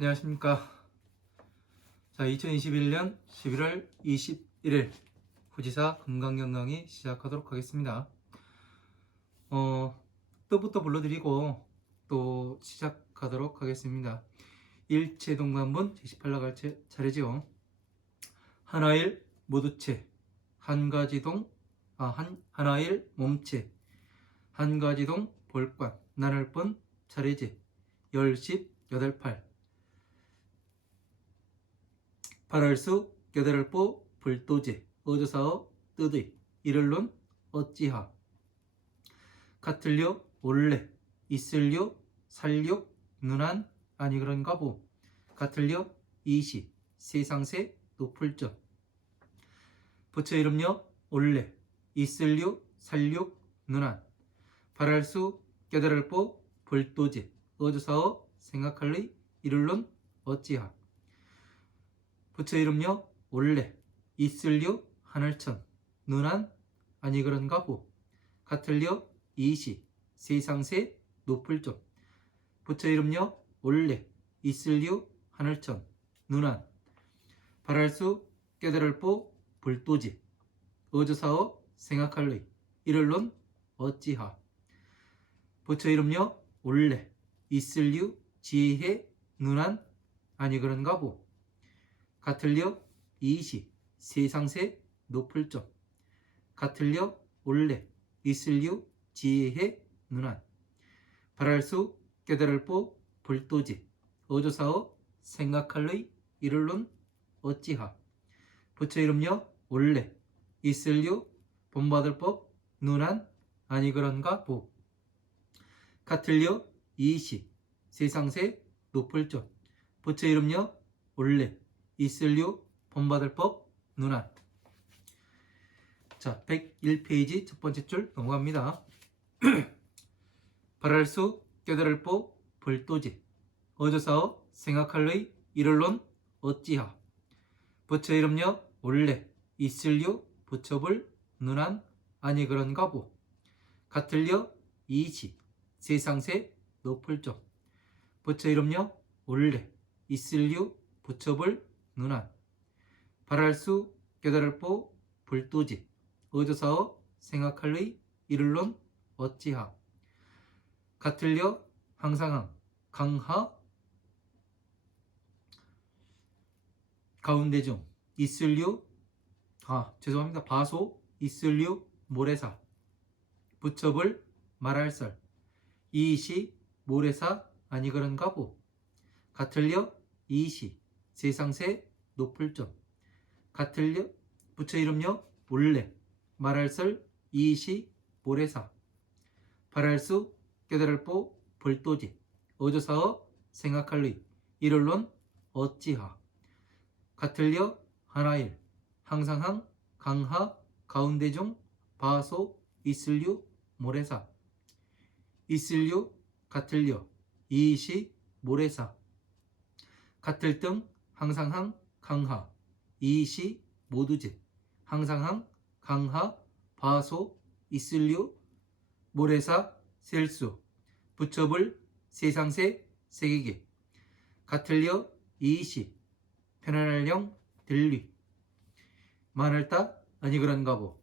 안녕하십니까. 자, 2021년 11월 21일 후지사 건강경강이 시작하도록 하겠습니다. 뜻부터 불러드리고 또 시작하도록 하겠습니다. 일체동반분 제18락 차례지요. 하나일 모두체, 한가지동, 하나일 몸체, 한가지동 볼관, 나눌뿐 차례지, 열십 여덟팔, 발할수 겨드를보 불도제 어조사어 뜨의 이를론 어찌하 같을려 올래 있을려 살려 눈안 아니 그런가 보 같을려 이시 세상세 높을점 부처 이름여 올래 있을려 살려 눈안 발할수 겨드를보 불도제 어조사어 생각할의 이를론 어찌하 부처 이름여 올래 있을려 하늘천 눈안 아니 그런가 보 같을려 이시 세상세 높을점 부처 이름여 올래 있을려 하늘천 눈안 발할수 깨달을보 불도지 어조사어 생각할의 이를론 어찌하 부처 이름여 올래 있을려 지혜 눈안 아니 그런가 보 같을려 이시 세상세 높을점 같을려 올래 있을려 지혜 눈안 발할수 깨달을보 불도지 어조사어 생각할의 이를론 어찌하 부처 이름여 올래 있을려 본받을법 눈안 아니 그런가 보 같을려 이시 세상세 높을점 부처 이름여 올래 있을려 본받을 법 눈안. 자, 101페이지 첫 번째 줄 넘어갑니다. 발할수 깨달을 법 불도지 어조사어 생각할의 이를론 어찌하 부처 이름여 올래 있을려 부처불 눈안 아니 그런가 보 같을려 이시 세상세 높을점 부처 이름여 올래 있을려 부처불 눈안 발할수 깨달을보 불도지 어조사어 생각할의 이를론 어찌하 같을려 항상항 강하 가운데중 있을려 바소 있을려 모래사 부처불 말할설 이시 모래사 아니 그런가 보 같을려 이시 세상세 높을점 같을려 부처 이름여 올래 말할설 이시 모래사 발할수 깨달을보 불도지 어조사어 생각할의 이를론 어찌하 같을려 하나일 항상항 강하 가운데중 바소 있을려 모래사 있을려 같을려 이시 모래사 같을등 항상항 강하 이시 모두제 항상항 강하 바소 있을려 모래사 셀수 부처불 세상세 세계계 같을려 이시 편안할령 들리 많을따 아니 그런가 보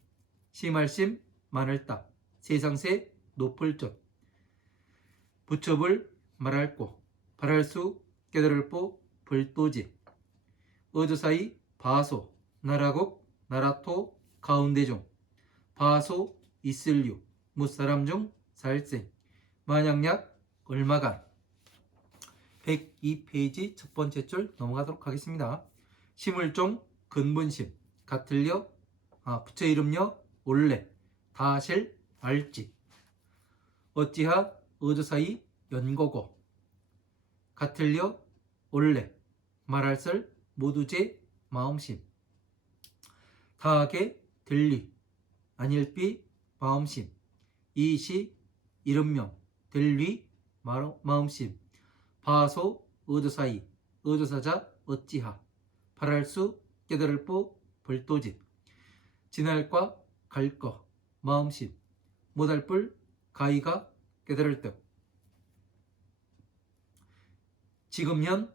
심할심 많을따 세상세 높을점 부처불 말할꼬 발할수 깨달을보 불도지 어조사이 바소 나라국 나라토 가운데중 바소 있을류 무사람 중 살생 만약약 얼마간 102페이지 첫 번째 줄 넘어가도록 하겠습니다. 심을종 근본심 같을려 부처 이름여 올래 다실 알지 어찌하 어조사이 연고고 같을려 올래 말할설 모두제 마음심 다하게 들리 아닐비 마음심 이시 이름명 들리 마음심 바소 어조사이 어조사자 어찌하 발할수 깨달을보 불도지 지날과 갈거 마음심 못할불 가이가 깨달을 듯 지금현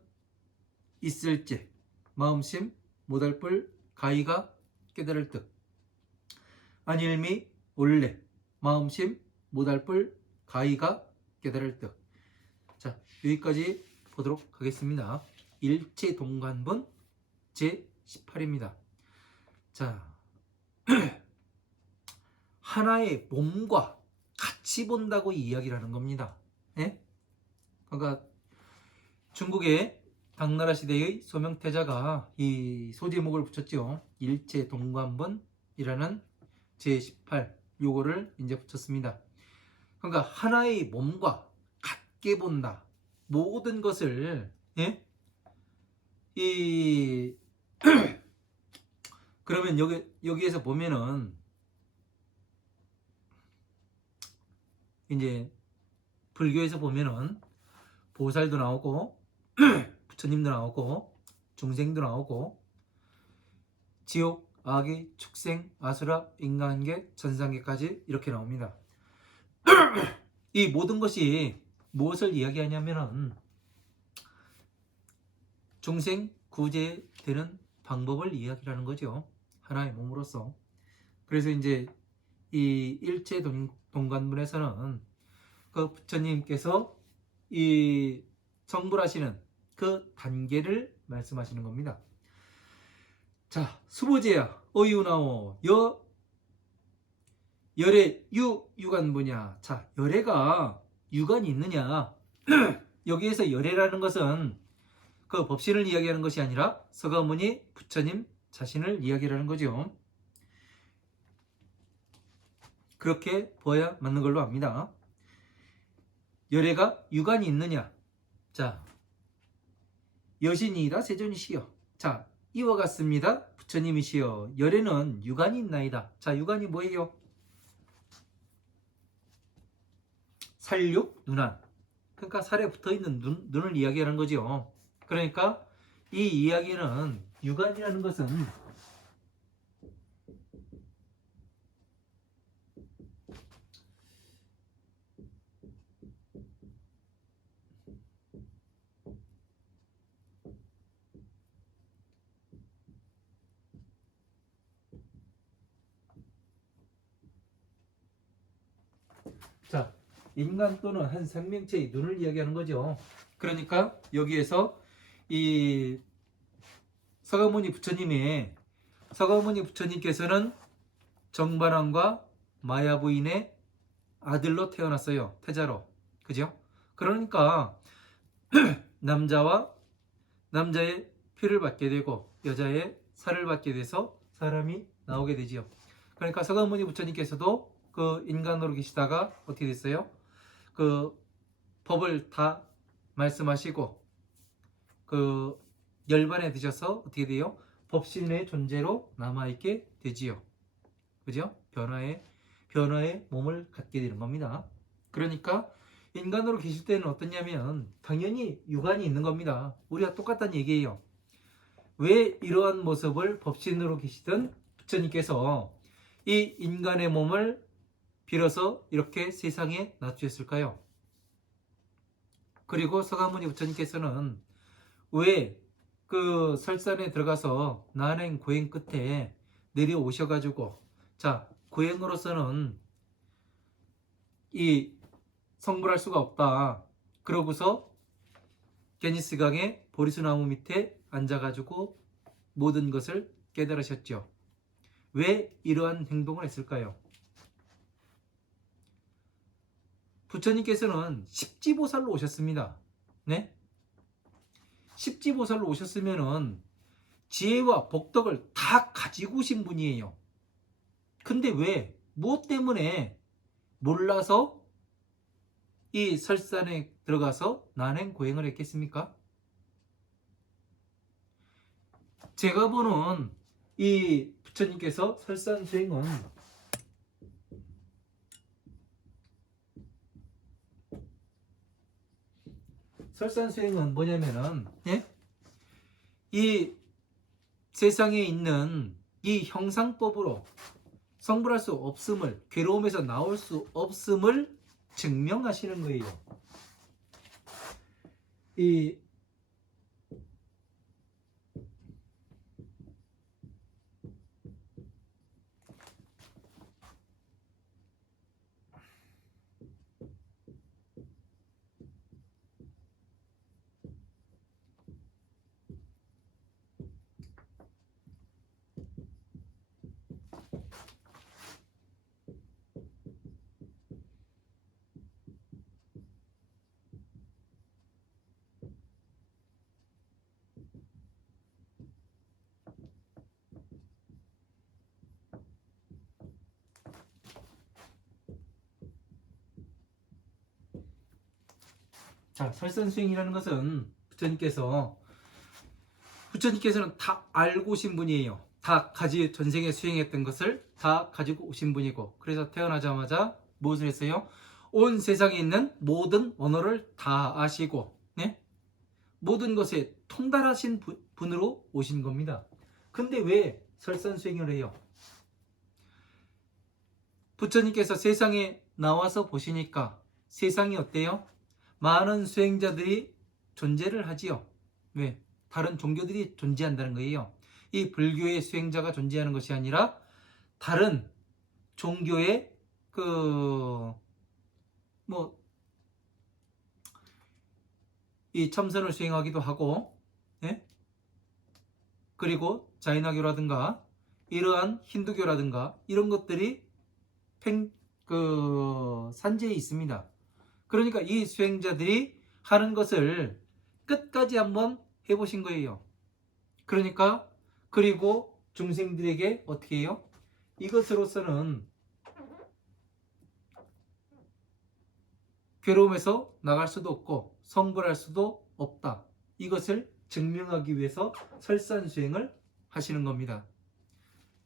있을지 마음심 못할 가이가 깨달을 듯 아닐미 올래 마음심 못할 가이가 깨달을 듯. 자, 여기까지 보도록 하겠습니다. 일체동관본 제18입니다. 자, 하나의 몸과 같이 본다고 이야기를 하는 겁니다. 예? 그러니까 중국의 당나라 시대의 소명태자가 이 소제목을 붙였죠. 일체동관본이라는 제18 요거를 이제 붙였습니다. 그러니까 하나의 몸과 같게 본다. 모든 것을 예? 이 그러면 여기에서 보면은 이제 불교에서 보면은 보살도 나오고 부처님도 나오고 중생도 나오고 지옥, 아기, 축생, 아수라, 인간계, 천상계까지 이렇게 나옵니다. 이 모든 것이 무엇을 이야기하냐면은 중생 구제되는 방법을 이야기하는 거죠. 하나의 몸으로서. 그래서 이제 이 일체 동관문에서는 그 부처님께서 이 성불하시는 그 단계를 말씀하시는 겁니다. 자, 수보제야 어유나오 열의 유관부냐. 자, 열애가 유관이 있느냐. 여기에서 열애라는 것은 그 법신을 이야기하는 것이 아니라 서가모니 부처님 자신을 이야기하는 거죠. 그렇게 보아야 맞는 걸로 압니다. 열애가 유관이 있느냐. 자, 여신이다 세존이시여. 자, 이와 같습니다. 부처님이시여. 열애는 유관이 있나이다. 자, 유관이 뭐예요? 살육, 눈안. 그러니까 살에 붙어있는 눈을 이야기하는 거죠. 그러니까 이 이야기는 유관이라는 것은 자, 인간 또는 한 생명체의 눈을 이야기하는 거죠. 그러니까 여기에서 이 서가모니 부처님께서는 정반왕과 마야 부인의 아들로 태어났어요. 태자로. 그죠? 그러니까 남자의 피를 받게 되고 여자의 살을 받게 돼서 사람이 나오게 되지요. 그러니까 서가모니 부처님께서도 그 인간으로 계시다가 어떻게 됐어요? 그 법을 다 말씀하시고 그 열반에 드셔서 어떻게 돼요? 법신의 존재로 남아있게 되지요. 그죠? 변화의 몸을 갖게 되는 겁니다. 그러니까 인간으로 계실 때는 어떠냐면 당연히 유관이 있는 겁니다. 우리가 똑같다는 얘기예요. 왜 이러한 모습을 법신으로 계시던 부처님께서 이 인간의 몸을 빌어서 이렇게 세상에 놔주셨을까요? 그리고 서가모니 부처님께서는 왜 그 설산에 들어가서 난행 고행 끝에 내려오셔가지고 자, 고행으로서는 이 성불할 수가 없다. 그러고서 게니스강의 보리수나무 밑에 앉아가지고 모든 것을 깨달으셨죠. 왜 이러한 행동을 했을까요? 부처님께서는 십지보살로 오셨습니다. 네? 십지보살로 오셨으면은 지혜와 복덕을 다 가지고 오신 분이에요. 근데 왜? 무엇 때문에 몰라서 이 설산에 들어가서 난행고행을 했겠습니까? 제가 보는 이 부처님께서 설산수행은 뭐냐면은 예? 이 세상에 있는 이 형상법으로 성불할 수 없음을, 괴로움에서 나올 수 없음을 증명하시는 거예요. 이 자, 설산수행이라는 것은 부처님께서는 다 알고 오신 분이에요. 다 전생에 수행했던 것을 다 가지고 오신 분이고, 그래서 태어나자마자 무엇을 했어요? 온 세상에 있는 모든 언어를 다 아시고, 네? 모든 것에 통달하신 분으로 오신 겁니다. 근데 왜 설산수행을 해요? 부처님께서 세상에 나와서 보시니까 세상이 어때요? 많은 수행자들이 존재를 하지요. 왜? 다른 종교들이 존재한다는 거예요. 이 불교의 수행자가 존재하는 것이 아니라 다른 종교의 이 참선을 수행하기도 하고, 예? 그리고 자이나교라든가 이러한 힌두교라든가 이런 것들이 산재에 있습니다. 그러니까 이 수행자들이 하는 것을 끝까지 한번 해보신 거예요. 그러니까 그리고 중생들에게 어떻게 해요? 이것으로서는 괴로움에서 나갈 수도 없고 성불할 수도 없다. 이것을 증명하기 위해서 설산수행을 하시는 겁니다.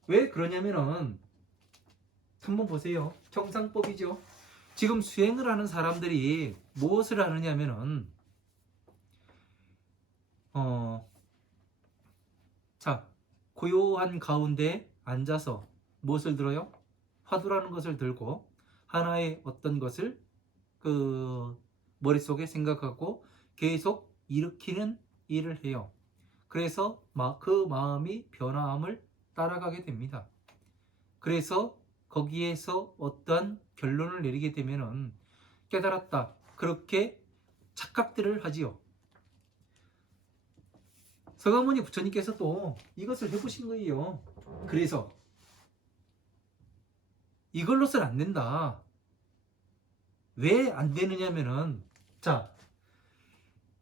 왜 그러냐면은 한번 보세요. 경상법이죠. 지금 수행을 하는 사람들이 무엇을 하느냐면은 자, 고요한 가운데 앉아서 무엇을 들어요? 화두라는 것을 들고 하나의 어떤 것을 머릿속에 생각하고 계속 일으키는 일을 해요. 그래서 그 마음이 변화함을 따라가게 됩니다. 그래서 거기에서 어떠한 결론을 내리게 되면은 깨달았다. 그렇게 착각들을 하지요. 서가모니 부처님께서도 이것을 해보신 거예요. 그래서 이걸로서는 안 된다. 왜 안 되느냐면은 자,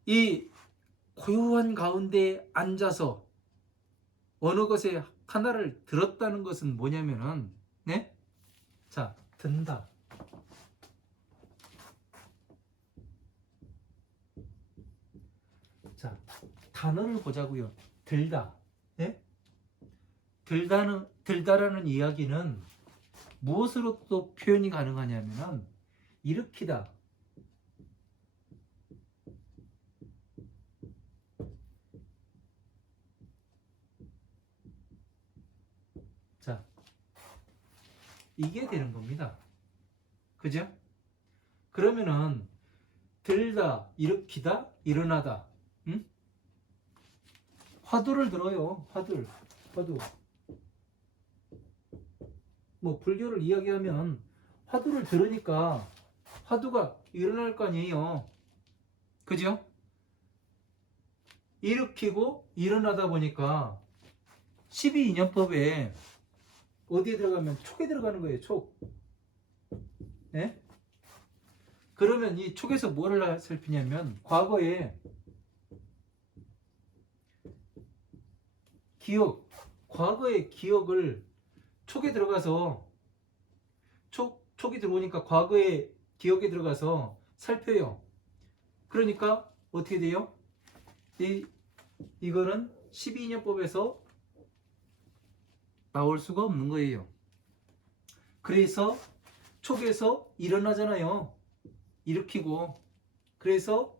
이 고요한 가운데 앉아서 어느 것에 하나를 들었다는 것은 뭐냐면은 네? 자, 든다. 자, 단어를 보자고요. 들다. 네? 들다라는 이야기는 무엇으로 또 표현이 가능하냐면은 일으키다. 자, 이게 되는 겁니다. 그죠? 그러면은 들다, 일으키다, 일어나다. 응? 화두를 들어요. 화두. 뭐 불교를 이야기하면 화두를 들으니까 화두가 일어날 거 아니에요. 그죠? 일으키고 일어나다 보니까 12인연법에 어디에 들어가면 촉에 들어가는 거예요. 촉. 네? 그러면 이 촉에서 뭐를 살피냐면 과거에 과거의 기억을 촉에 들어가서 촉이 들어오니까 과거의 기억에 들어가서 살펴요. 그러니까 어떻게 돼요? 이거는 12인연법에서 나올 수가 없는 거예요. 그래서 촉에서 일어나잖아요. 일으키고. 그래서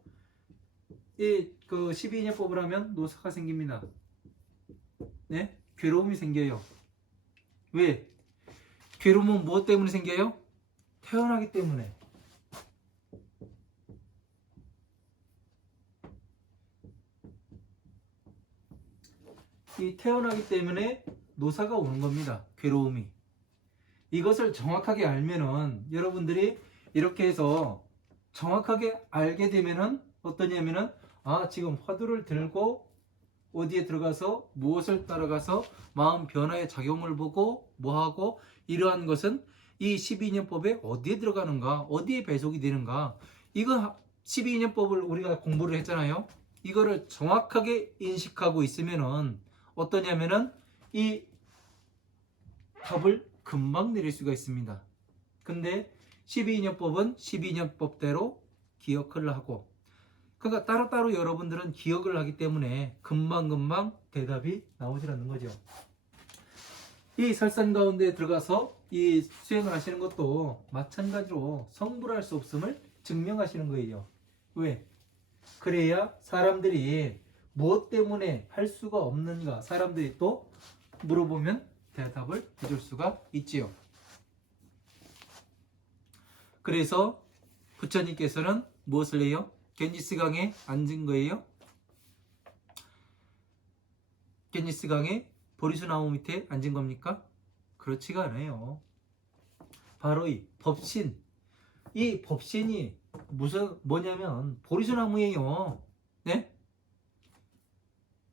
이 12인연법을 하면 노사가 생깁니다. 네? 괴로움이 생겨요. 왜? 괴로움은 무엇 때문에 생겨요? 태어나기 때문에. 이 태어나기 때문에 노사가 오는 겁니다. 괴로움이. 이것을 정확하게 알면은 여러분들이 이렇게 해서 정확하게 알게 되면은 어떠냐면은 지금 화두를 들고 어디에 들어가서 무엇을 따라가서 마음 변화의 작용을 보고 뭐하고 이러한 것은 이 12인연법에 어디에 들어가는가, 어디에 배속이 되는가, 이거 12인연법을 우리가 공부를 했잖아요. 이거를 정확하게 인식하고 있으면은 어떠냐면은 이 답을 금방 내릴 수가 있습니다. 근데 12인연법은 12인연법대로 기억을 하고 그러니까 따로따로 여러분들은 기억을 하기 때문에 금방금방 대답이 나오질 않는 거죠. 이 설산 가운데 들어가서 이 수행을 하시는 것도 마찬가지로 성불할 수 없음을 증명하시는 거예요. 왜? 그래야 사람들이 무엇 때문에 할 수가 없는가 사람들이 또 물어보면 대답을 해줄 수가 있지요. 그래서 부처님께서는 무엇을 해요? 겐지스강에 앉은 거예요? 겐지스강에 보리수나무 밑에 앉은 겁니까? 그렇지가 않아요. 바로 이 법신, 이 법신이 뭐냐면 보리수나무예요. 네?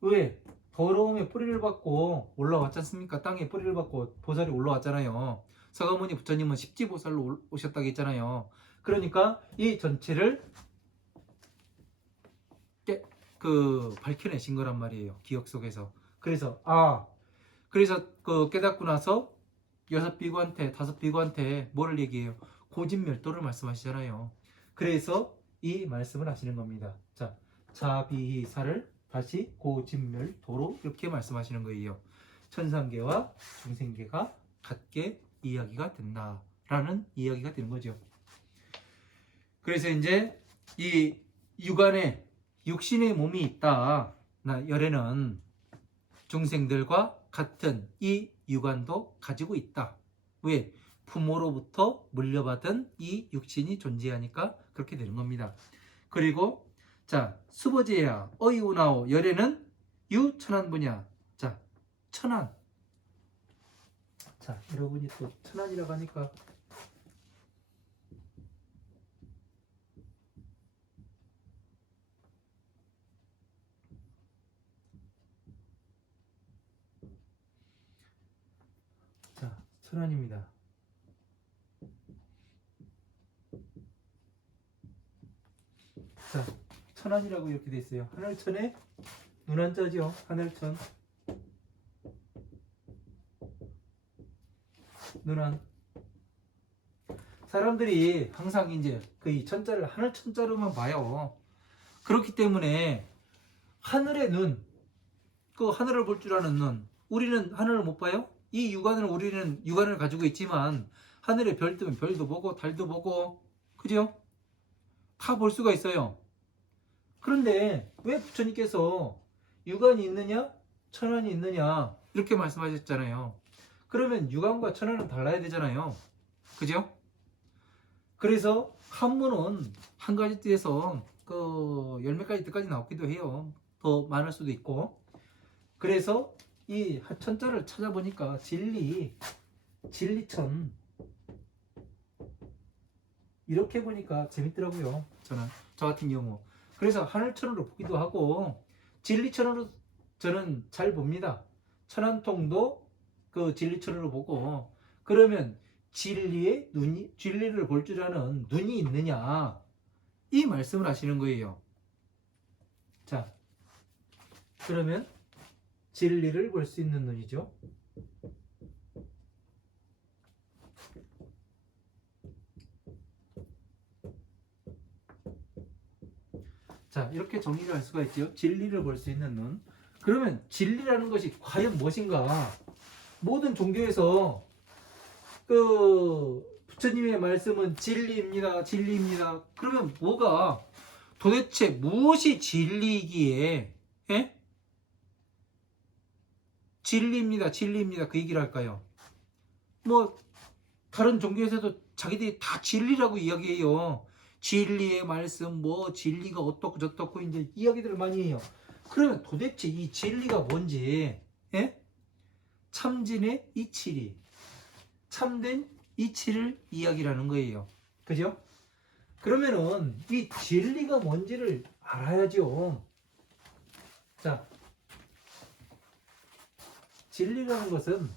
왜? 더러움에 뿌리를 받고 올라왔지 않습니까? 땅에 뿌리를 받고 보살이 올라왔잖아요. 서가모니 부처님은 십지보살로 오셨다고 했잖아요. 그러니까 이 전체를 밝혀내신 거란 말이에요. 기억 속에서. 그래서 그 깨닫고 나서 6비구한테 5비구한테 뭐를 얘기해요? 고진멸도를 말씀하시잖아요. 그래서 이 말씀을 하시는 겁니다. 자, 자비사를 다시 고진멸도로 이렇게 말씀하시는 거예요. 천상계와 중생계가 같게 이야기가 된다라는 이야기가 되는 거죠. 그래서 이제 이 육안에 육신의 몸이 있다. 열에는 중생들과 같은 이 육안도 가지고 있다. 왜? 부모로부터 물려받은 이 육신이 존재하니까 그렇게 되는 겁니다. 그리고 자, 수보제야 어이우나오 열에는 유천안분야. 자, 천안. 자, 여러분이 또 천안이라고 하니까 자, 천안입니다. 자, 천안이라고 이렇게 돼 있어요. 하늘천에 눈한자죠. 하늘천. 눈한. 사람들이 항상 이제 그 천자를 하늘천자로만 봐요. 그렇기 때문에 하늘의 눈, 그 하늘을 볼 줄 아는 눈. 우리는 하늘을 못 봐요? 이 육안을 우리는 육안을 가지고 있지만 하늘에 별 뜨면 별도 보고 달도 보고 그죠? 다 볼 수가 있어요. 그런데 왜 부처님께서 육안이 있느냐 천안이 있느냐 이렇게 말씀하셨잖아요. 그러면 육안과 천안은 달라야 되잖아요. 그죠? 그래서 한문은 한 가지 뜻에서 그 열몇 가지 뜻까지 나오기도 해요. 더 많을 수도 있고. 그래서 이 천자를 찾아보니까 진리천 이렇게 보니까 재밌더라고요. 저 같은 경우. 그래서 하늘천으로 보기도 하고 진리천으로 저는 잘 봅니다. 천안통도 그 진리천으로 보고 그러면 진리를 볼 줄 아는 눈이 있느냐 이 말씀을 하시는 거예요. 자, 그러면 진리를 볼 수 있는 눈이죠. 자, 이렇게 정리를 할 수가 있죠. 진리를 볼 수 있는 눈. 그러면 진리라는 것이 과연 무엇인가? 모든 종교에서 그 부처님의 말씀은 진리입니다. 진리입니다. 그러면 도대체 무엇이 진리이기에 진리입니다. 진리입니다. 그 얘기를 할까요? 뭐 다른 종교에서도 자기들이 다 진리라고 이야기해요. 진리의 말씀 진리가 어떻고 저떻고 이제 이야기들을 많이 해요. 그러면 도대체 이 진리가 뭔지 참진의 이치리 참된 이치를 이야기라는 거예요. 그죠? 그러면은 이 진리가 뭔지를 알아야죠. 자, 진리라는 것은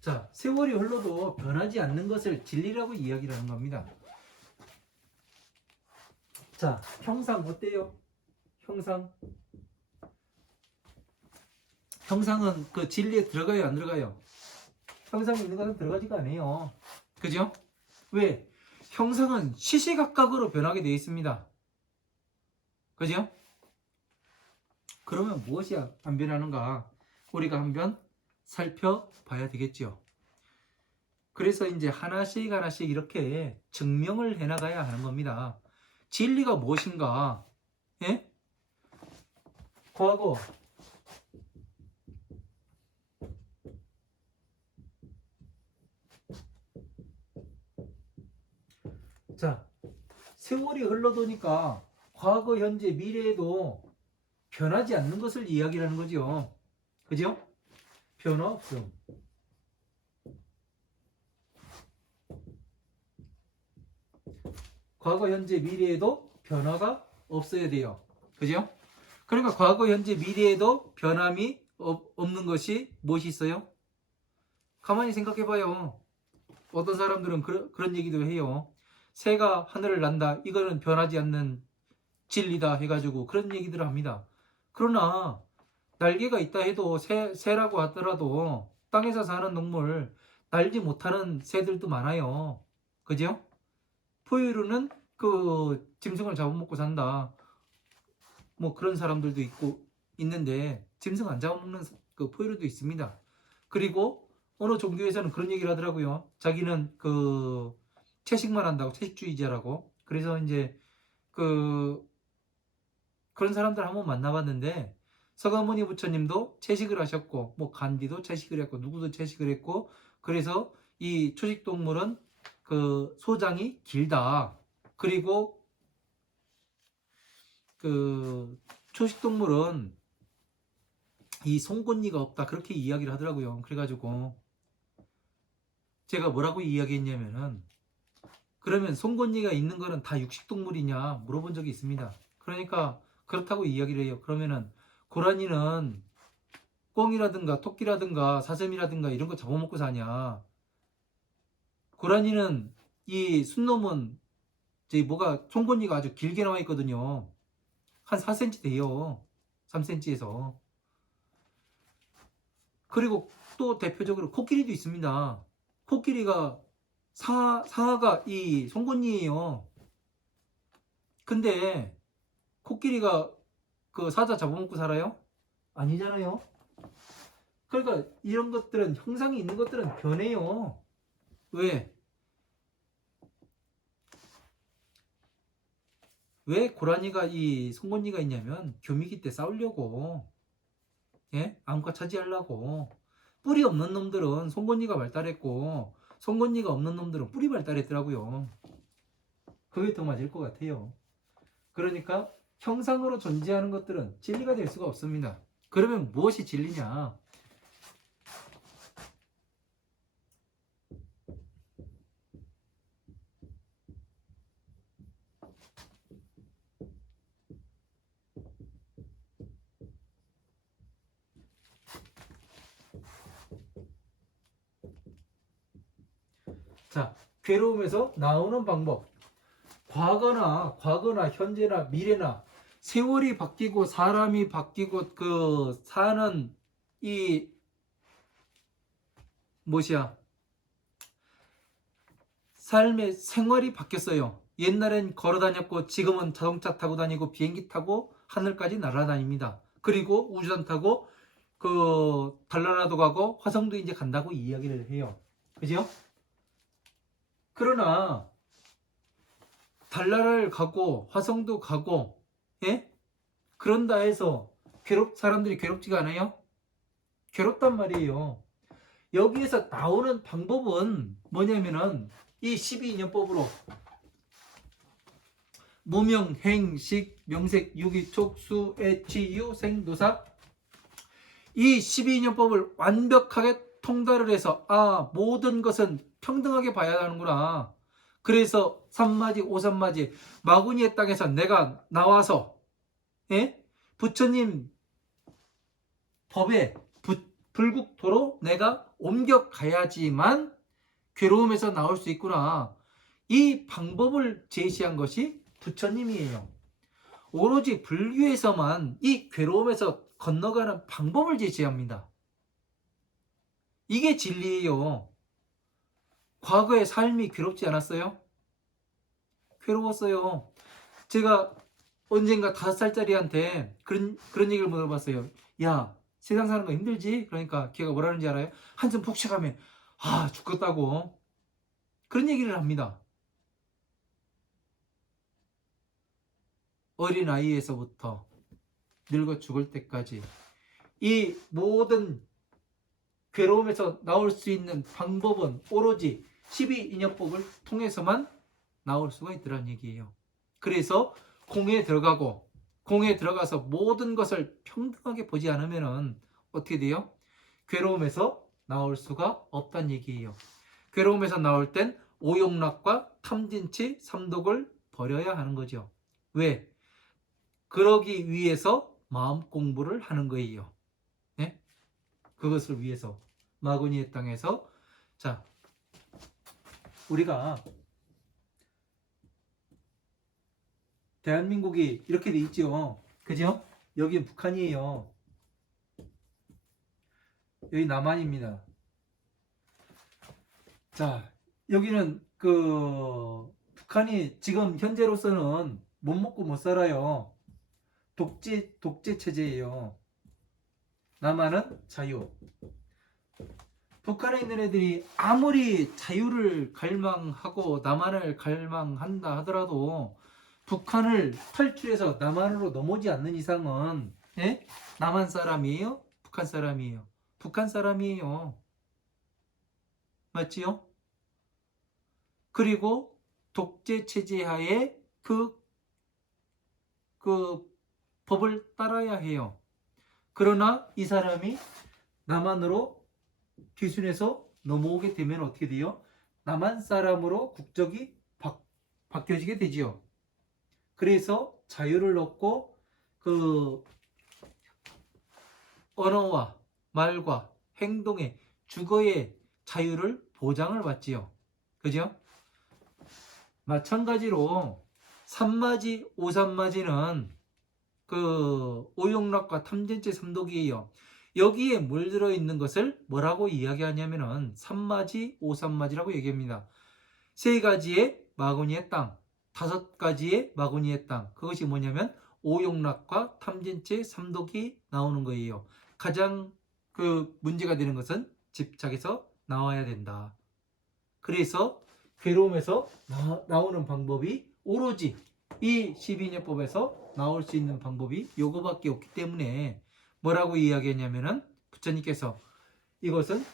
자, 세월이 흘러도 변하지 않는 것을 진리라고 이야기를 하는 겁니다. 자, 형상 어때요? 형상. 형상은 그 진리에 들어가요, 안 들어가요? 형상이 있는 것은 들어가지가 않아요. 그죠? 왜? 형상은 시시각각으로 변하게 되어 있습니다. 그죠? 그러면 무엇이 안 변하는가? 우리가 한번 살펴봐야 되겠죠. 그래서 이제 하나씩 하나씩 이렇게 증명을 해나가야 하는 겁니다. 진리가 무엇인가? 예? 과거, 자, 세월이 흘러도니까 과거, 현재, 미래에도 변하지 않는 것을 이야기하는 거죠. 그죠? 변화 없음. 과거, 현재, 미래에도 변화가 없어야 돼요. 그죠? 그러니까 과거, 현재, 미래에도 변함이 없는 것이 무엇이 있어요? 가만히 생각해봐요. 어떤 사람들은 그런 얘기도 해요. 새가 하늘을 난다. 이거는 변하지 않는 진리다 해가지고 그런 얘기들을 합니다. 그러나 날개가 있다 해도 새라고 하더라도 땅에서 사는 동물 날지 못하는 새들도 많아요. 그죠? 포유류는 그 짐승을 잡아먹고 산다. 뭐 그런 사람들도 있는데 짐승 안 잡아먹는 그 포유류도 있습니다. 그리고 어느 종교에서는 그런 얘기를 하더라고요. 자기는 그 채식만 한다고, 채식주의자라고. 그래서 이제 그런 사람들 한번 만나봤는데 서가모니 부처님도 채식을 하셨고 뭐 간디도 채식을 했고 누구도 채식을 했고 그래서 이 초식동물은 그 소장이 길다. 그리고 그 초식동물은 이 송곳니가 없다. 그렇게 이야기를 하더라고요. 그래가지고 제가 뭐라고 이야기했냐면은 그러면 송곳니가 있는 거는 다 육식동물이냐 물어본 적이 있습니다. 그러니까 그렇다고 이야기를 해요. 그러면은 고라니는 꿩이라든가 토끼라든가 사슴이라든가 이런 거 잡아먹고 사냐? 고라니는 이 순놈은 저희 뭐가 송곳니가 아주 길게 나와 있거든요. 한 4cm 돼요. 3cm에서. 그리고 또 대표적으로 코끼리도 있습니다. 코끼리가 상아가 이 송곳니예요. 근데 코끼리가 그 사자 잡아먹고 살아요? 아니잖아요. 그러니까 이런 것들은 형상이 있는 것들은 변해요. 왜? 왜 고라니가 이 송곳니가 있냐면 교미기 때 싸우려고, 예? 암컷 차지하려고. 뿔이 없는 놈들은 송곳니가 발달했고 송곳니가 없는 놈들은 뿔이 발달했더라고요. 그게 더 맞을 것 같아요. 그러니까 형상으로 존재하는 것들은 진리가 될 수가 없습니다. 그러면 무엇이 진리냐? 자, 괴로움에서 나오는 방법. 과거나 현재나 미래나 세월이 바뀌고 사람이 바뀌고 그 사는 이 뭐시야? 삶의 생활이 바뀌었어요. 옛날엔 걸어 다녔고 지금은 자동차 타고 다니고 비행기 타고 하늘까지 날아다닙니다. 그리고 우주선 타고 그 달나라도 가고 화성도 이제 간다고 이야기를 해요. 그죠? 그러나 달나라를 가고 화성도 가고, 예? 그런다 해서 사람들이 괴롭지가 않아요? 괴롭단 말이에요. 여기에서 나오는 방법은 뭐냐면은 이 12인연법으로 무명, 행, 식, 명색, 유기, 촉, 수, 애, 치, 유, 생, 노사 이 12인연법을 완벽하게 통달을 해서 모든 것은 평등하게 봐야 하는구나. 그래서 삼마지 오삼마지 마구니의 땅에서 내가 나와서, 예? 부처님 법에 불국토로 내가 옮겨가야지만 괴로움에서 나올 수 있구나. 이 방법을 제시한 것이 부처님이에요. 오로지 불교에서만 이 괴로움에서 건너가는 방법을 제시합니다. 이게 진리예요. 과거의 삶이 괴롭지 않았어요? 괴로웠어요. 제가 언젠가 5살짜리한테 그런 얘기를 물어봤어요. 야, 세상 사는 거 힘들지? 그러니까 걔가 뭐라는지 알아요? 한숨 푹 쉬가면 죽겠다고. 그런 얘기를 합니다. 어린아이에서부터 늙어 죽을 때까지 이 모든 괴로움에서 나올 수 있는 방법은 오로지 12인연법을 통해서만 나올 수가 있더란 얘기예요. 그래서 공에 들어가서 모든 것을 평등하게 보지 않으면 어떻게 돼요? 괴로움에서 나올 수가 없다는 얘기예요. 괴로움에서 나올 땐 오욕락과 탐진치, 삼독을 버려야 하는 거죠. 왜? 그러기 위해서 마음 공부를 하는 거예요. 네? 그것을 위해서 마구니의 땅에서 자, 우리가 대한민국이 이렇게 돼 있죠. 그죠? 여기 북한이에요. 여기 남한입니다. 자, 여기는 북한이 지금 현재로서는 못 먹고 못 살아요. 독재 체제예요. 남한은 자유. 북한에 있는 애들이 아무리 자유를 갈망하고 남한을 갈망한다 하더라도 북한을 탈출해서 남한으로 넘어오지 않는 이상은 남한 사람이에요? 북한 사람이에요? 북한 사람이에요. 맞지요? 그리고 독재 체제 하에 그 법을 따라야 해요. 그러나 이 사람이 남한으로 귀순해서 넘어오게 되면 어떻게 돼요? 남한 사람으로 국적이 바뀌어지게 되지요. 그래서 자유를 얻고 언어와 말과 행동의 주거의 자유를 보장을 받지요. 그죠? 마찬가지로 삼마지, 오삼마지는 오용락과 탐진치 삼독이에요. 여기에 물들어 있는 것을 뭐라고 이야기하냐면은 삼마지, 오삼마지라고 얘기합니다. 3가지의 마구니의 땅, 5가지의 마구니의 땅. 그것이 뭐냐면 오용락과 탐진치 삼독이 나오는 거예요. 가장 문제가 되는 것은 집착에서 나와야 된다. 그래서 괴로움에서 나오는 방법이 오로지 이 12인연법에서 나올 수 있는 방법이 요거밖에 없기 때문에 뭐라고 이야기했냐면은 부처님께서 이것은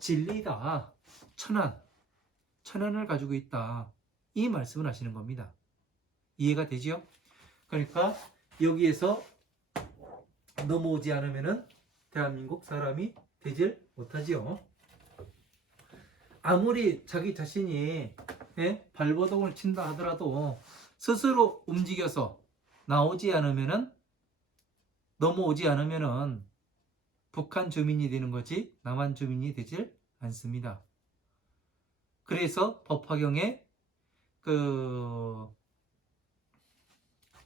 진리다. 천안을 가지고 있다. 이 말씀을 하시는 겁니다. 이해가 되지요? 그러니까 여기에서 넘어오지 않으면은 대한민국 사람이 되질 못하지요. 아무리 자기 자신이 발버둥을 친다 하더라도 스스로 움직여서 나오지 않으면은 넘어오지 않으면은 북한 주민이 되는 거지 남한 주민이 되질 않습니다. 그래서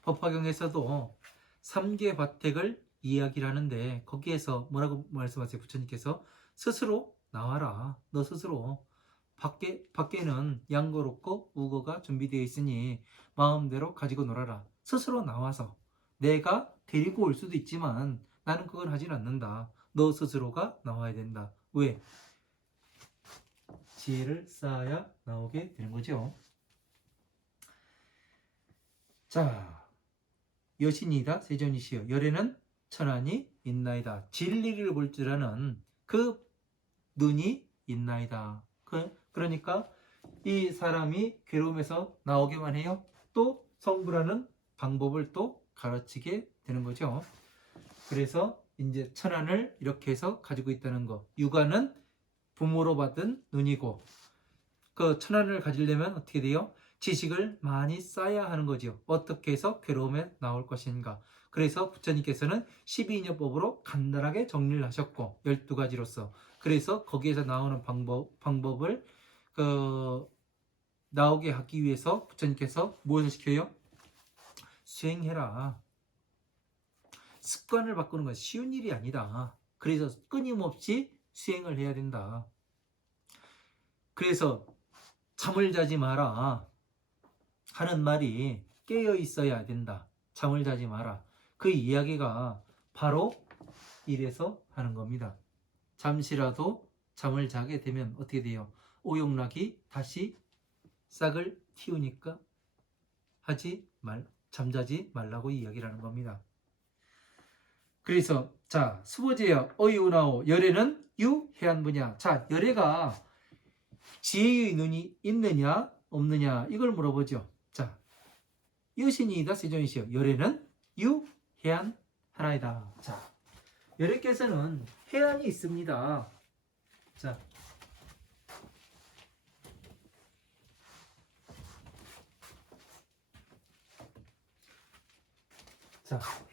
법화경에서도 3계 화택을 이야기를 하는데 거기에서 뭐라고 말씀하세요? 부처님께서 스스로 나와라. 너 스스로 밖에는 양거 롭고 우거가 준비되어 있으니 마음대로 가지고 놀아라. 스스로 나와서 내가 데리고 올 수도 있지만 나는 그걸 하진 않는다. 너 스스로가 나와야 된다. 왜? 지혜를 쌓아야 나오게 되는 거죠. 자, 여신이다 세존이시여 열에는 천안이 있나이다. 진리를 볼 줄 아는 그 눈이 있나이다. 그러니까 이 사람이 괴로움에서 나오기만 해요. 또 성불하는 방법을 또 가르치게 되는 거죠. 그래서 이제 천안을 이렇게 해서 가지고 있다는 거. 육안은 부모로 받은 눈이고 그 천안을 가지려면 어떻게 돼요? 지식을 많이 쌓아야 하는 거죠. 어떻게 해서 괴로움에 나올 것인가. 그래서 부처님께서는 12인연법으로 간단하게 정리를 하셨고 12가지로서 그래서 거기에서 나오는 방법을 나오게 하기 위해서 부처님께서 무엇을 시켜요? 수행해라. 습관을 바꾸는 건 쉬운 일이 아니다. 그래서 끊임없이 수행을 해야 된다. 그래서 잠을 자지 마라 하는 말이 깨어 있어야 된다. 잠을 자지 마라. 그 이야기가 바로 이래서 하는 겁니다. 잠시라도 잠을 자게 되면 어떻게 돼요? 오용락이 다시 싹을 틔우니까 잠자지 말라고 이야기를 하는 겁니다. 그래서 자, 수보제여 어이우나오 열애는 유해안부냐. 자, 열애가 지혜의 눈이 있느냐 없느냐 이걸 물어보죠. 자, 여신이다 세존이시여 열애는 유해안 하나이다. 자, 열애께서는 해안이 있습니다. 자,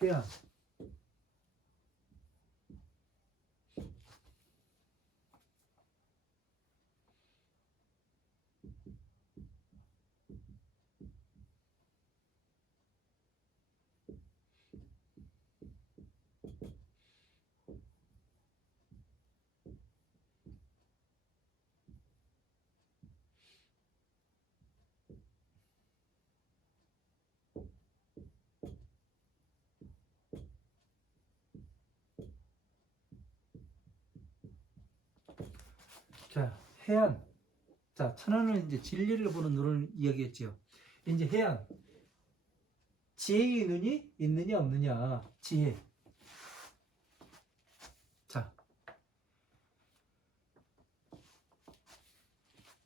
해안. 자, 해안. 자, 천하는 이제 진리를 보는 눈을 이야기했지요. 이제 해안. 지혜의 눈이 있느냐 없느냐. 지혜. 자,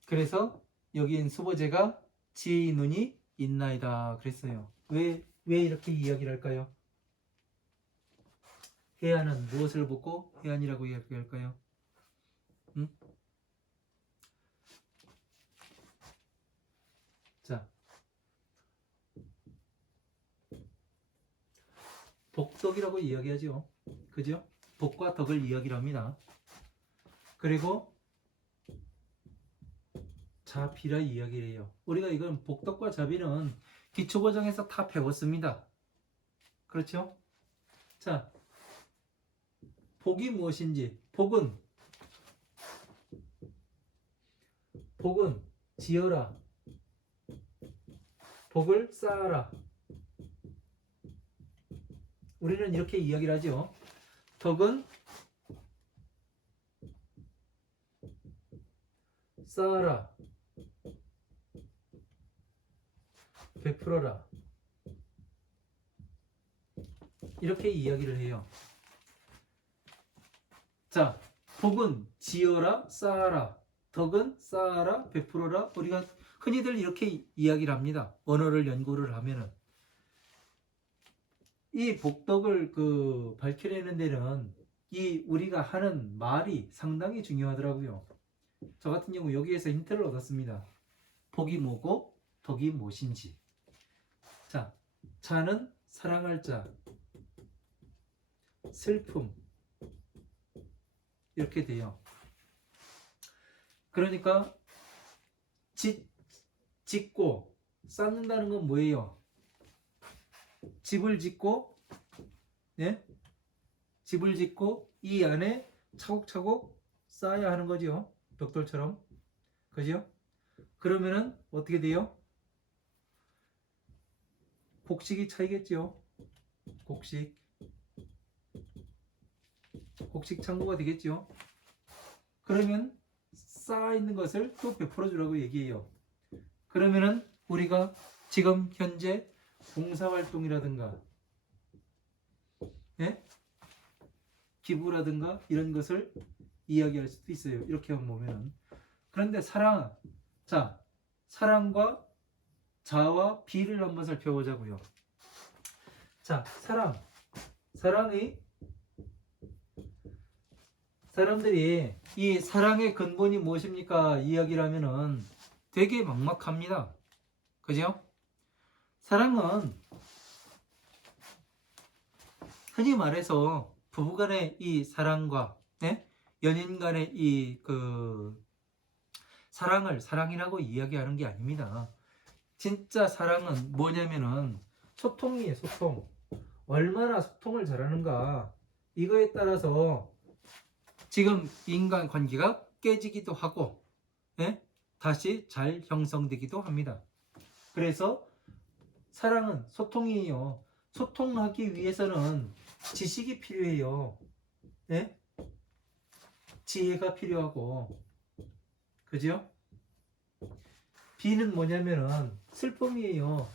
그래서 여기엔 수보제가 지혜의 눈이 있나이다 그랬어요. 왜 이렇게 이야기를 할까요? 해안은 무엇을 보고 해안이라고 이야기할까요? 응? 자, 복덕이라고 이야기하죠. 그죠? 복과 덕을 이야기를 합니다. 그리고 자비라 이야기를 해요. 우리가 이건 복덕과 자비는 기초과정에서 다 배웠습니다. 그렇죠? 자, 복이 무엇인지. 복은 지어라. 복을 쌓아라. 우리는 이렇게 이야기를 하죠. 덕은 쌓아라. 베풀어라. 이렇게 이야기를 해요. 자, 복은 지어라, 쌓아라. 덕은 쌓아라, 베풀어라. 우리가 흔히들 이렇게 이야기를 합니다. 언어를 연구를 하면은. 이 복덕을 밝혀내는 데는 이 우리가 하는 말이 상당히 중요하더라고요. 저 같은 경우 여기에서 힌트를 얻었습니다. 복이 뭐고 덕이 무엇인지. 자, 자는 사랑할 자, 슬픔 이렇게 돼요. 그러니까 짓고 쌓는다는 건 뭐예요? 집을 짓고, 네? 집을 짓고 이 안에 차곡차곡 쌓아야 하는 거죠. 벽돌처럼. 그죠? 그러면은 어떻게 돼요? 곡식이 차이겠죠. 곡식 창고가 되겠죠. 그러면 쌓아 있는 것을 또 베풀어 주라고 얘기해요. 그러면은 우리가 지금 현재 봉사활동이라든가 기부라든가 이런 것을 이야기할 수도 있어요. 이렇게 보면은. 그런데 사랑과 자와 비를 한번 살펴보자고요. 자, 사람들이 이 사랑의 근본이 무엇입니까? 이야기를 하면은 되게 막막합니다. 그죠? 사랑은 흔히 말해서 부부간의 이 사랑과 연인 간의 이 사랑을 사랑이라고 이야기하는 게 아닙니다. 진짜 사랑은 뭐냐면은 소통이에요. 소통. 얼마나 소통을 잘하는가, 이거에 따라서 지금 인간 관계가 깨지기도 하고, 예? 다시 잘 형성되기도 합니다. 그래서 사랑은 소통이에요. 소통하기 위해서는 지식이 필요해요. 예? 지혜가 필요하고, 그죠? B는 뭐냐면은 슬픔이에요.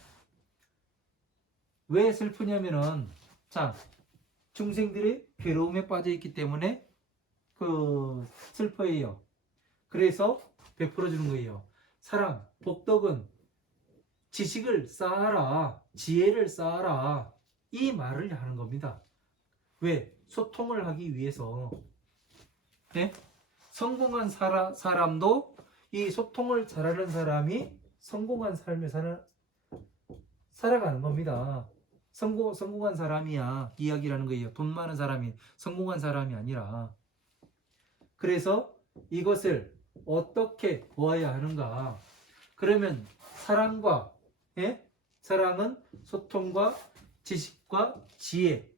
왜 슬프냐면은, 자, 중생들이 괴로움에 빠져 있기 때문에 슬퍼해요. 그래서 베풀어 주는 거예요. 사랑, 복덕은 지식을 쌓아라, 지혜를 쌓아라, 이 말을 하는 겁니다. 왜? 소통을 하기 위해서. 네? 성공한 사람도 이 소통을 잘하는 사람이 성공한 삶을 살아가는 겁니다. 성공한 사람이야 이야기라는 거예요. 돈 많은 사람이 성공한 사람이 아니라. 그래서 이것을 어떻게 보아야 하는가? 그러면 사랑과, 예? 사랑은 소통과 지식과 지혜,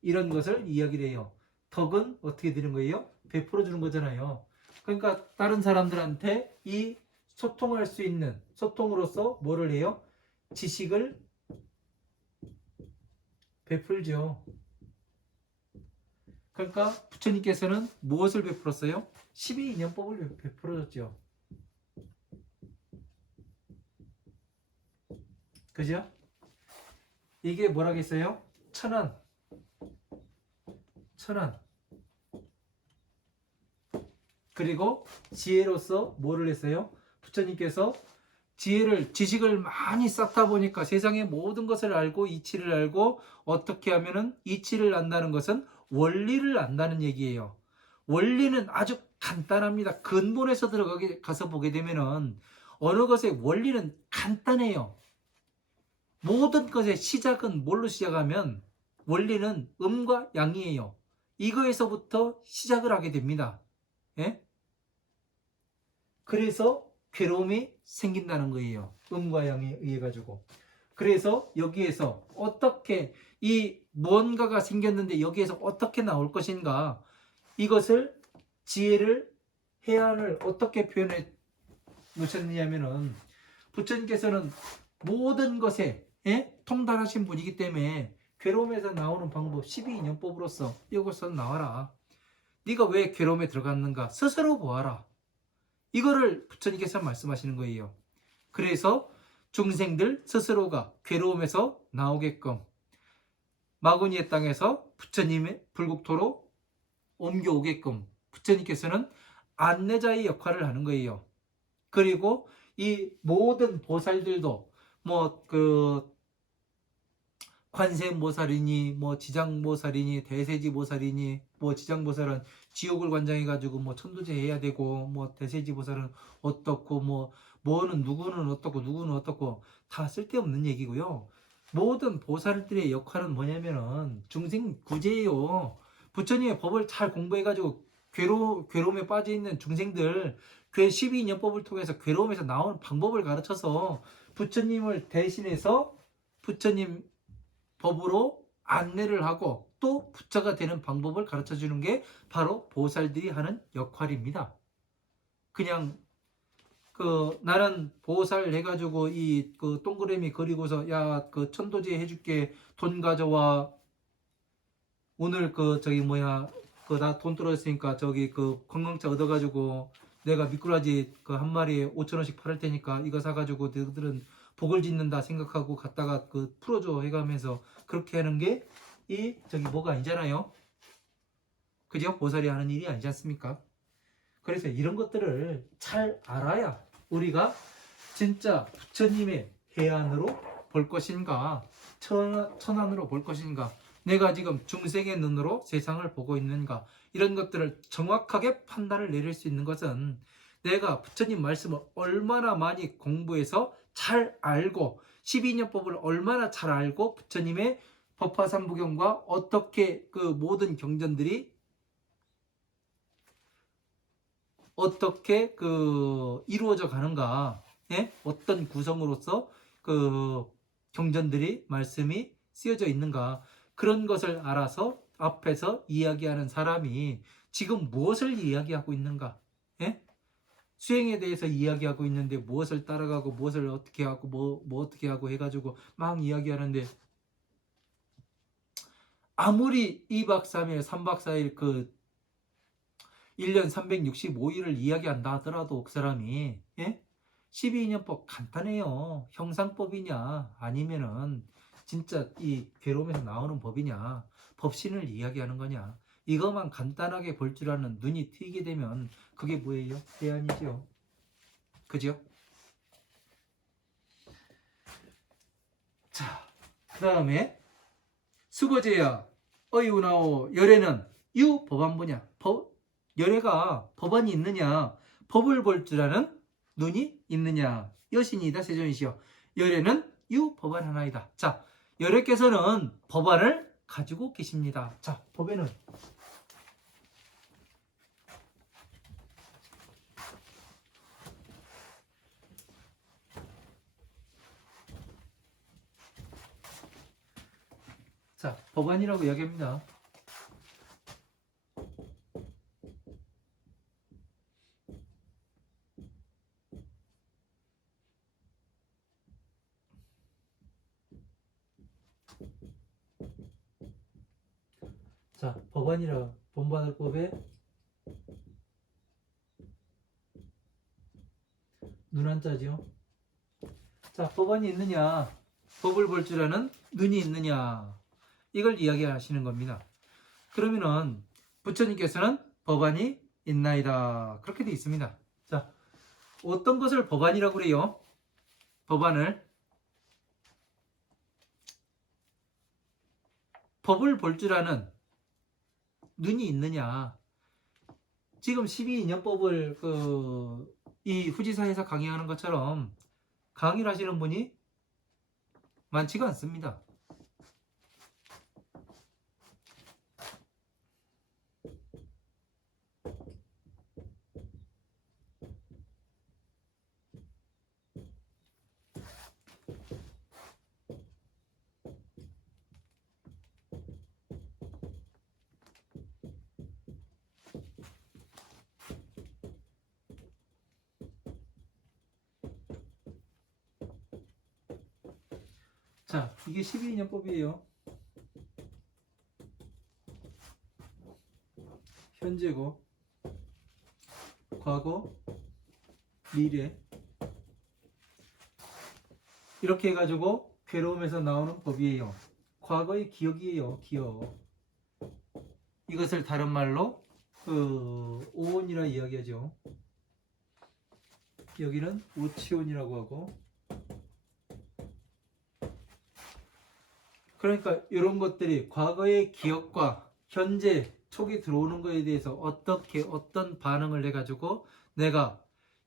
이런 것을 이야기를 해요. 덕은 어떻게 되는 거예요? 베풀어 주는 거잖아요. 그러니까 다른 사람들한테 이 소통할 수 있는, 소통으로서 뭐를 해요? 지식을 베풀죠. 그러니까 부처님께서는 무엇을 베풀었어요? 12인연법을 베풀어줬죠. 그죠? 이게 뭐라겠어요? 천안. 그리고 지혜로서 뭐를 했어요? 부처님께서 지식을 많이 쌓다 보니까 세상의 모든 것을 알고 이치를 알고, 어떻게 하면은 이치를 안다는 것은 원리를 안다는 얘기예요. 원리는 아주 간단합니다. 근본에서 가서 보게 되면은 어느 것의 원리는 간단해요. 모든 것의 시작은 뭘로 시작하면 원리는 음과 양이에요. 이거에서부터 시작을 하게 됩니다. 예? 그래서 괴로움이 생긴다는 거예요. 음과 양에 의해 가지고. 그래서 여기에서 어떻게 이 뭔가가 생겼는데 여기에서 어떻게 나올 것인가, 이것을 지혜를, 해안을 어떻게 표현해 놓으셨느냐면은, 부처님께서는 모든 것에 통달하신 분이기 때문에 괴로움에서 나오는 방법 12인연법으로서 이것은 나와라. 네가 왜 괴로움에 들어갔는가 스스로 보아라. 이거를 부처님께서 말씀하시는 거예요. 그래서 중생들 스스로가 괴로움에서 나오게끔 마구니의 땅에서 부처님의 불국토로 옮겨오게끔 부처님께서는 안내자의 역할을 하는 거예요. 그리고 이 모든 보살들도 관세음보살이니 지장보살이니 대세지보살이니, 지장보살은 지옥을 관장해가지고 천도제 해야 되고, 대세지보살은 어떻고, 뭐는 누구는 어떻고 다 쓸데없는 얘기고요. 모든 보살들의 역할은 뭐냐면은 중생 구제예요. 부처님의 법을 잘 공부해가지고 괴로움에 빠져있는 중생들, 12인연법을 통해서 괴로움에서 나오는 방법을 가르쳐서 부처님을 대신해서 부처님 법으로 안내를 하고 또 부처가 되는 방법을 가르쳐 주는 게 바로 보살들이 하는 역할입니다. 그냥 나는 보살 해가지고 동그라미 그리고서 야 천도제 해줄게, 돈 가져와, 오늘 나 돈 떨어졌으니까 관광차 얻어가지고 내가 미꾸라지 한 마리에 5,000원씩 팔을 테니까 이거 사가지고 너희들은 복을 짓는다 생각하고 갖다가 풀어줘 해가면서 그렇게 하는 게 뭐가 아니잖아요. 그죠? 보살이 하는 일이 아니지 않습니까? 그래서 이런 것들을 잘 알아야 우리가 진짜 부처님의 해안으로 볼 것인가, 천안으로 볼 것인가, 내가 지금 중생의 눈으로 세상을 보고 있는가, 이런 것들을 정확하게 판단을 내릴 수 있는 것은 내가 부처님 말씀을 얼마나 많이 공부해서 잘 알고, 12인연법을 얼마나 잘 알고 부처님의 법화삼부경과 어떻게 모든 경전들이 어떻게 이루어져 가는가, 예? 어떤 구성으로서 경전들이 말씀이 쓰여져 있는가, 그런 것을 알아서 앞에서 이야기하는 사람이 지금 무엇을 이야기하고 있는가, 예? 수행에 대해서 이야기하고 있는데 무엇을 따라가고 무엇을 어떻게 하고 뭐 어떻게 하고 해가지고 막 이야기하는데, 아무리 2박 3일 3박 4일 1년 365일을 이야기한다 하더라도 그 사람이, 예? 12인연법 간단해요. 형상법이냐 아니면은 진짜 이 괴로움에서 나오는 법이냐, 법신을 이야기하는 거냐, 이것만 간단하게 볼 줄 아는 눈이 트이게 되면 그게 뭐예요? 대안이죠. 그죠? 자, 그 다음에 수거제야 어이우나오 열애는 유법안부냐, 열애가 법안이 있느냐, 법을 볼 줄 아는 눈이 있느냐, 여신이다 세존이시여 열애는 유법안 하나이다. 자, 열애께서는 법안을 가지고 계십니다. 자, 법에는 자, 법안이라고 이야기합니다. 자, 법안이라 본받을법에 눈한자죠. 자, 법안이 있느냐, 법을 볼 줄 아는 눈이 있느냐, 이걸 이야기하시는 겁니다. 그러면은 부처님께서는 법안이 있나이다, 그렇게 되어 있습니다. 자, 어떤 것을 법안이라고 그래요? 법안을, 법을 볼 줄 아는 눈이 있느냐. 지금 12인연법을 이 후지사에서 강의하는 것처럼 강의를 하시는 분이 많지가 않습니다. 자, 이게 12인연법이에요. 현재고, 과거, 미래, 이렇게 해가지고 괴로움에서 나오는 법이에요. 과거의 기억이에요. 기억. 이것을 다른 말로 오온이라 이야기하죠. 여기는 오치온이라고 하고, 그러니까 이런 것들이 과거의 기억과 현재 촉이 들어오는 것에 대해서 어떤 반응을 해가지고 내가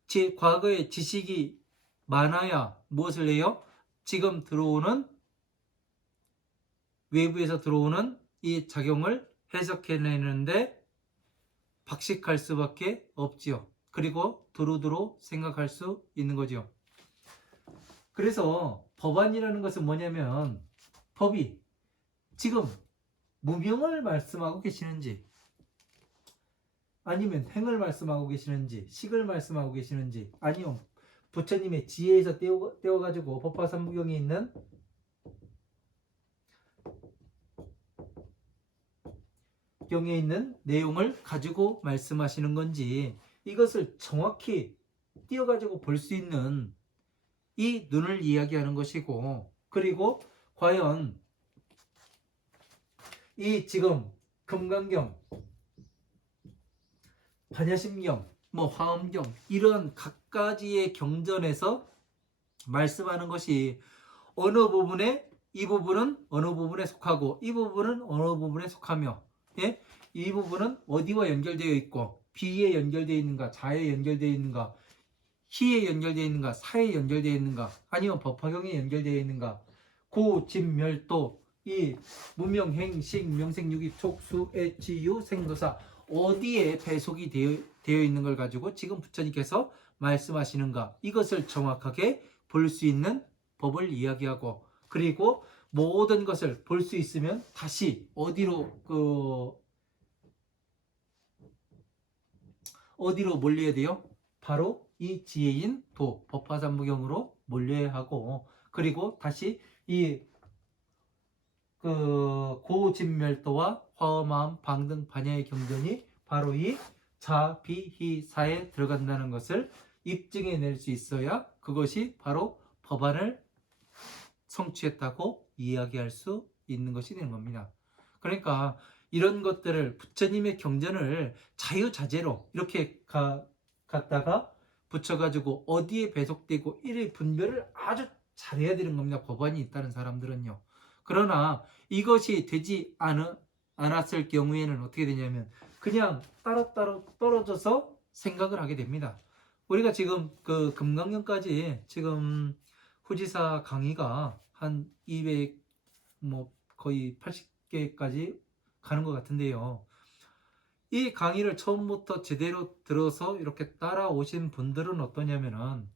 제 과거의 지식이 많아야 무엇을 해요? 지금 들어오는, 외부에서 들어오는 이 작용을 해석해내는데 박식할 수밖에 없지요. 그리고 두루두루 생각할 수 있는 거죠. 그래서 법안이라는 것은 뭐냐면, 법이 지금 무명을 말씀하고 계시는지 아니면 행을 말씀하고 계시는지 식을 말씀하고 계시는지, 아니면 부처님의 지혜에서 떼어가지고 법화삼부경에 있는 경에 있는 내용을 가지고 말씀하시는 건지, 이것을 정확히 띄어가지고 볼 수 있는 이 눈을 이야기하는 것이고, 그리고 과연 이 지금 금강경, 반야심경, 화엄경, 이런 각가지의 경전에서 말씀하는 것이 어느 부분에, 이 부분은 어느 부분에 속하고 이 부분은 어느 부분에 속하며, 예? 이 부분은 어디와 연결되어 있고 비에 연결되어 있는가, 자에 연결되어 있는가, 희에 연결되어 있는가, 사에 연결되어 있는가, 아니면 법화경에 연결되어 있는가, 고, 진, 멸도, 이 무명, 행, 식, 명생, 유기, 촉, 수, 애, 지, 유, 생도사 어디에 배속이 되어 되어 있는 걸 가지고 지금 부처님께서 말씀하시는가, 이것을 정확하게 볼 수 있는 법을 이야기하고, 그리고 모든 것을 볼 수 있으면 다시 어디로 몰려야 돼요? 바로 이 지혜인 도, 법화삼부경으로 몰려야 하고, 그리고 다시 이 고진멸도와 화엄마음 방등 반야의 경전이 바로 이 자비희사에 들어간다는 것을 입증해 낼 수 있어야 그것이 바로 법안을 성취했다고 이야기할 수 있는 것이 되는 겁니다. 그러니까 이런 것들을 부처님의 경전을 자유자재로 이렇게 갖다가 붙여가지고 어디에 배속되고 이를 분별을 아주 잘해야 되는 겁니다. 법안이 있다는 사람들은요. 그러나 이것이 되지 않았을 경우에는 어떻게 되냐면 그냥 따로따로 떨어져서 생각을 하게 됩니다. 우리가 지금 그 금강경까지 지금 후지사 강의가 한 200, 거의 80개까지 가는 것 같은데요. 이 강의를 처음부터 제대로 들어서 이렇게 따라오신 분들은 어떠냐면은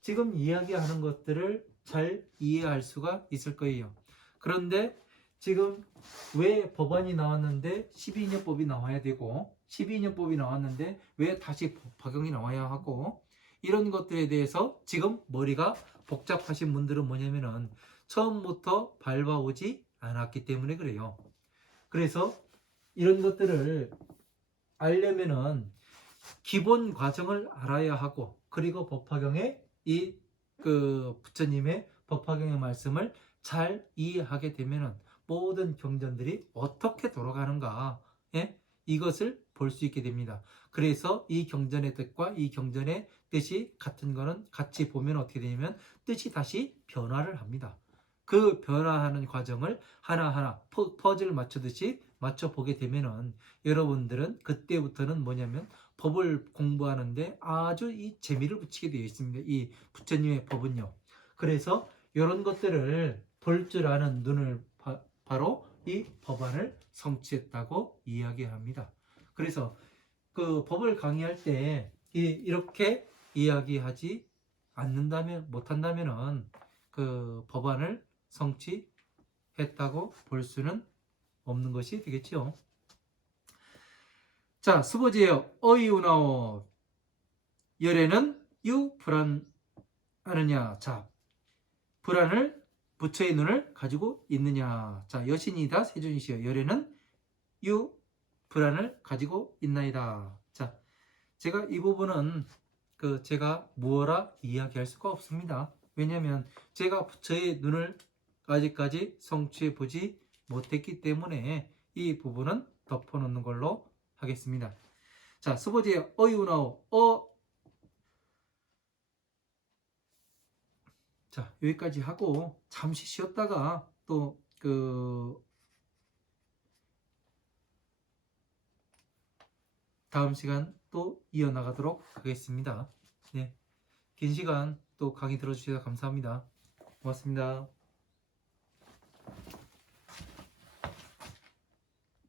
지금 이야기하는 것들을 잘 이해할 수가 있을 거예요. 그런데 지금 왜 법안이 나왔는데 12인연법이 나와야 되고 12인연법이 나왔는데 왜 다시 법화경이 나와야 하고, 이런 것들에 대해서 지금 머리가 복잡하신 분들은 뭐냐면은 처음부터 밟아오지 않았기 때문에 그래요. 그래서 이런 것들을 알려면은 기본 과정을 알아야 하고, 그리고 법화경의 부처님의 법화경의 말씀을 잘 이해하게 되면은 모든 경전들이 어떻게 돌아가는가, 이것을 볼 수 있게 됩니다. 그래서 이 경전의 뜻과 이 경전의 뜻이 같은 거는 같이 보면 어떻게 되냐면 뜻이 다시 변화를 합니다. 그 변화하는 과정을 하나하나 퍼즐 맞추듯이 맞춰보게 되면은 여러분들은 그때부터는 뭐냐면 법을 공부하는데 아주 이 재미를 붙이게 되어 있습니다. 이 부처님의 법은요. 그래서 이런 것들을 볼 줄 아는 눈을 바로 이 법안을 성취했다고 이야기합니다. 그래서 그 법을 강의할 때 이렇게 이야기하지 않는다면, 못한다면은 그 법안을 성취했다고 볼 수는 없는 것이 되겠죠. 자, 수보제요. 어이우나오. 열에는 유 불안하느냐. 자, 불안을 부처의 눈을 가지고 있느냐. 자, 여신이다 세존이시여. 열에는 유 불안을 가지고 있나이다. 자, 제가 이 부분은 제가 무어라 이야기할 수가 없습니다. 왜냐하면 제가 부처의 눈을 아직까지 성취해 보지 못했기 때문에 이 부분은 덮어놓는 걸로 하겠습니다. 자, 수보제 어이우나오. 자, 여기까지 하고 잠시 쉬었다가 또 다음 시간 또 이어나가도록 하겠습니다. 네, 긴 시간 또 강의 들어주셔서 감사합니다. 고맙습니다.